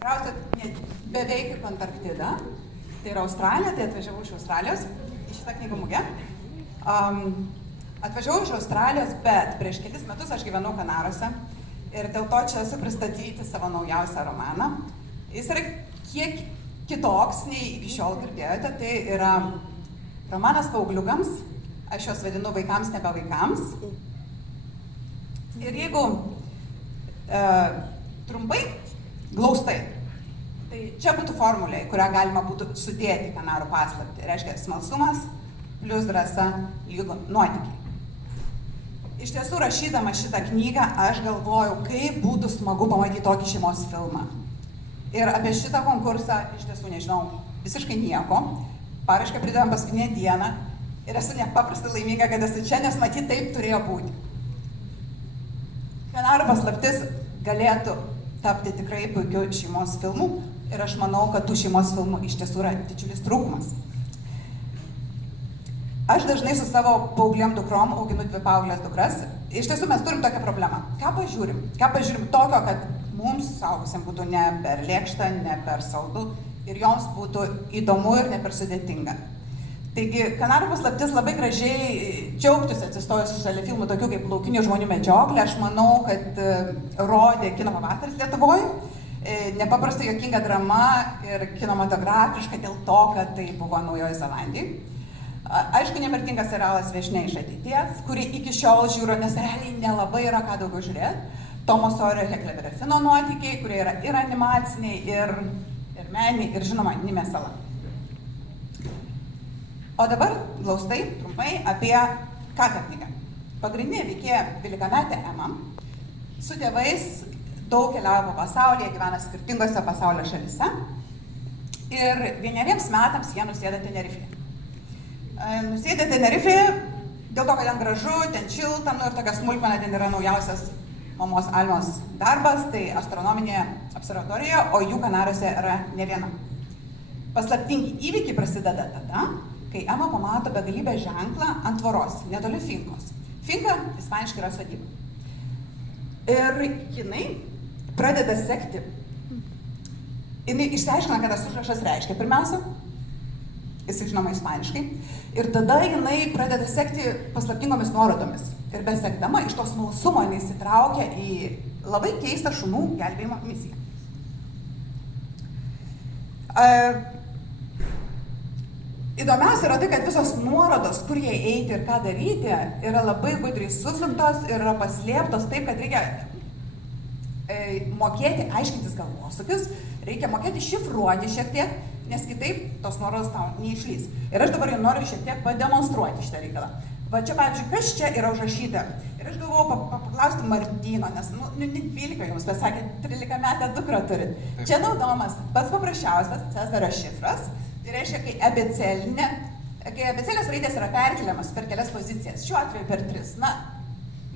Tikriausiai beveik kaip Antarktida. Tai yra Australija, tai atvažiavau iš Australijos į šitą knygų mugę. Atvažiavau iš Australijos, bet prieš kelis metus aš gyvenau Kanaruose ir dėl to čia esu pristatyti savo naujausią romaną. Jis yra kiek kitoks nei iki šiol girdėjote, tai yra romanas paaugliukams, aš juos vadinu vaikams, nebe vaikams. Ir jeigu trumpai, glaustai, tai čia būtų formulė, kurią galima būtų sudėti Kanarų paslaptį. Reiškia smalsumas plus drąsa lygu nuotykiai. Iš tiesų, rašydama šitą knygą, aš galvojau, kaip būtų smagu pamatyti tokį šeimos filmą. Ir apie šitą konkursą iš tiesų nežinau visiškai nieko. Paraišką pridėjom paskutinę dieną ir esu nepaprastai laiminga, kad esu čia, nes matyt taip turėjo būti. Kanarų paslaptis galėtų tapti tikrai puikiu šeimos filmu ir aš manau, kad tų šeimos filmų iš tiesų yra didžiulis trūkumas. Aš dažnai su savo paaugliam dukrom auginu 2 paauglės dukras. Iš tiesų mes turim tokią problemą. Ką pažiūrim? Ką pažiūrim tokio, kad mums, suaugusiem, būtų ne per lėkšta, ne per saldu ir joms būtų įdomu ir ne per sudėtinga. Taigi, Kanarų paslaptis labai gražiai džiaugtųsi atsistojus šalia filmų tokių kaip Laukinių žmonių medžioklė. Aš manau, kad rodė kino pavasaris Lietuvoje. Nepaprastai juokinga drama ir kinematografiška dėl to, kad tai buvo Naujoji Zelandija. Aišku, nemirtingas serialas Viešnia iš ateities, kurį iki šiol žiūriu, nes realiai nelabai yra ką daugiau žiūrėti. Tomo Sojerio Hekleberio Fino nuotykiai, kurie yra ir animaciniai, ir meniniai, ir žinoma, Nimė sala. O dabar glaustai, trumpai apie ką ta knyga. Pagrindinė veikėja 12-metė Ema su tėvais daug keliavo pasaulyje, gyvena skirtingose pasaulio šalyse ir 1 metams jie nusėda Tenerifėje. Nusėdė Tenerifėje dėl to, kad ten gražu, ten šilta, ir tokia smulkmena, ten yra naujausias mamos Almos darbas, tai astronominė observatorija, o jų Kanaruose yra ne viena. Paslaptingi įvykiai prasideda tada, kai Ema pamato begalybę ženklą ant tvoros, netoli finkos. Finka ispaniškai yra sodyba. Ir jinai pradeda sekti. Jinai išsiaiškina, ką tas užrašas reiškia. Pirmiausia, jis žinoma ispaniškai. Ir tada jinai pradeda sekti paslaptingomis nuorodomis. Ir besekdama iš to smalsumo jinai įsitraukia į labai keistą šunų gelbėjimo misiją. Įdomiausia yra tai, kad visos nuorodos, kur jie eiti ir ką daryti, yra labai gudriai susuktos ir yra paslėptos taip, kad reikia mokėti aiškintis galvosūkius, reikia mokėti šifruoti šiek tiek, nes kitaip tos nuorodos tau neišlys. Ir aš dabar jau noriu šiek tiek pademonstruoti šitą reikalą. Va čia, pavyzdžiui, kas čia yra užrašyta? Ir aš galvojau paklausti Martyno, nes, 12 jums, bet sakė, 13-metę dukrą turit. Čia naudojamas pats paprasčiausias Cezario šifras, tai reiškia, kai abėcėlės raidės yra perkeliamas per kelias pozicijas, šiuo atveju per 3. Na,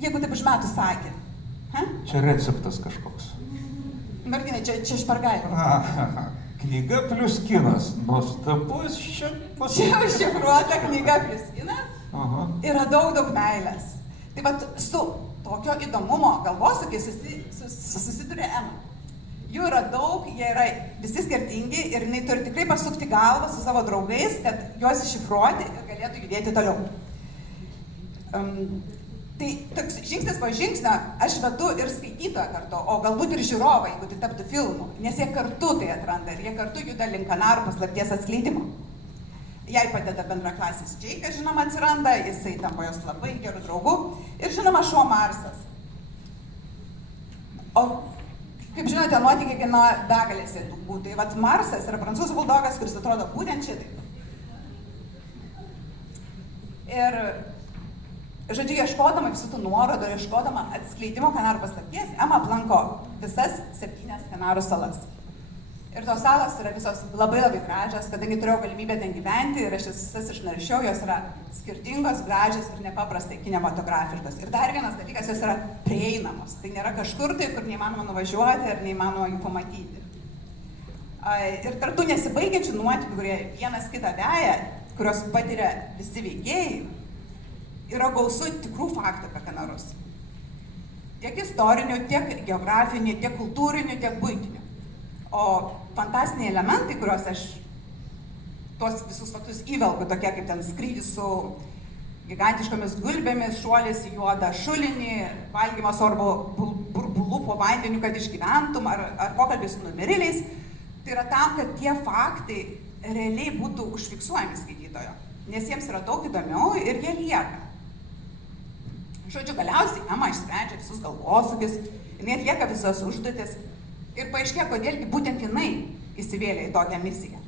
jeigu taip užmetų sakė. Čia receptas kažkoks. Martynai, čia špargailė. Knyga plus kinas. Nuostabus čia Čia užšifruota knyga plus kinas. Yra daug meilės. Tai vat su tokio įdomumo galvosūkiais susiduria Ema. Jų yra daug, jie yra visi skirtingi ir jinai turi tikrai pasukti galvą su savo draugais, kad juos iššifruoti ir galėtų judėti toliau. Tai toks žingsnis po žingsnio aš vedu ir skaitytoją kartu, o galbūt ir žiūrovą, jeigu tai taptų filmu, nes jie kartu tai atranda ir jie kartu juda link Kanarų paslapties atskleidimo. Jai padeda bendraklasis Džeikas, žinoma, atsiranda, jisai tampa jos labai gerų draugų ir žinoma šuo Marsas. O kaip žinote, nuotykiai kainuoja begalės jėgų, tai vat Marsas yra prancūzų buldogas, kuris atrodo būtent šitaip. Ir žodžiu, ieškodama visų tų nuorodų, ieškodama atskleidimo Kanarų paslapties, Ema aplanko visas 7 Kanarų salas. Ir tos salos yra visos labai gražios, kadangi turėjau galimybę ten gyventi ir aš visas išnaršiau, jos yra skirtingos, gražios ir nepaprastai kinematografiškos. Ir dar vienas dalykas, jos yra prieinamos. Tai nėra kažkur tai, kur neįmanoma nuvažiuoti ir neįmanoma jų pamatyti. Ir kartu nesibaigiančių nuotykių, kurie vienas kitą veja, kurios patiria visi veikėjai, yra gausu tikrų faktų apie Kanarus. Tiek istorinių, tiek geografinių, tiek kultūrinių, tiek buitinių. O fantastiniai elementai, kuriuos aš tuos visus faktus įvelku, tokie kaip ten skrydis su gigantiškomis gulbėmis, šuolis į juodą šulinį, valgymas orbo burbulų po vandeniu, kad išgyventum, ar pokalbis su numirėliais, tai yra tam, kad tie faktai realiai būtų užfiksuojami skaitytojo, nes jiems yra daug įdomiau ir jie lieka. Žodžiu, galiausiai Ema išsprendžia visus galvosūkius, jinai atlieka visas užduotis ir paaiškėja, kodėlgi būtent jinai įsivėlė į tokią misiją.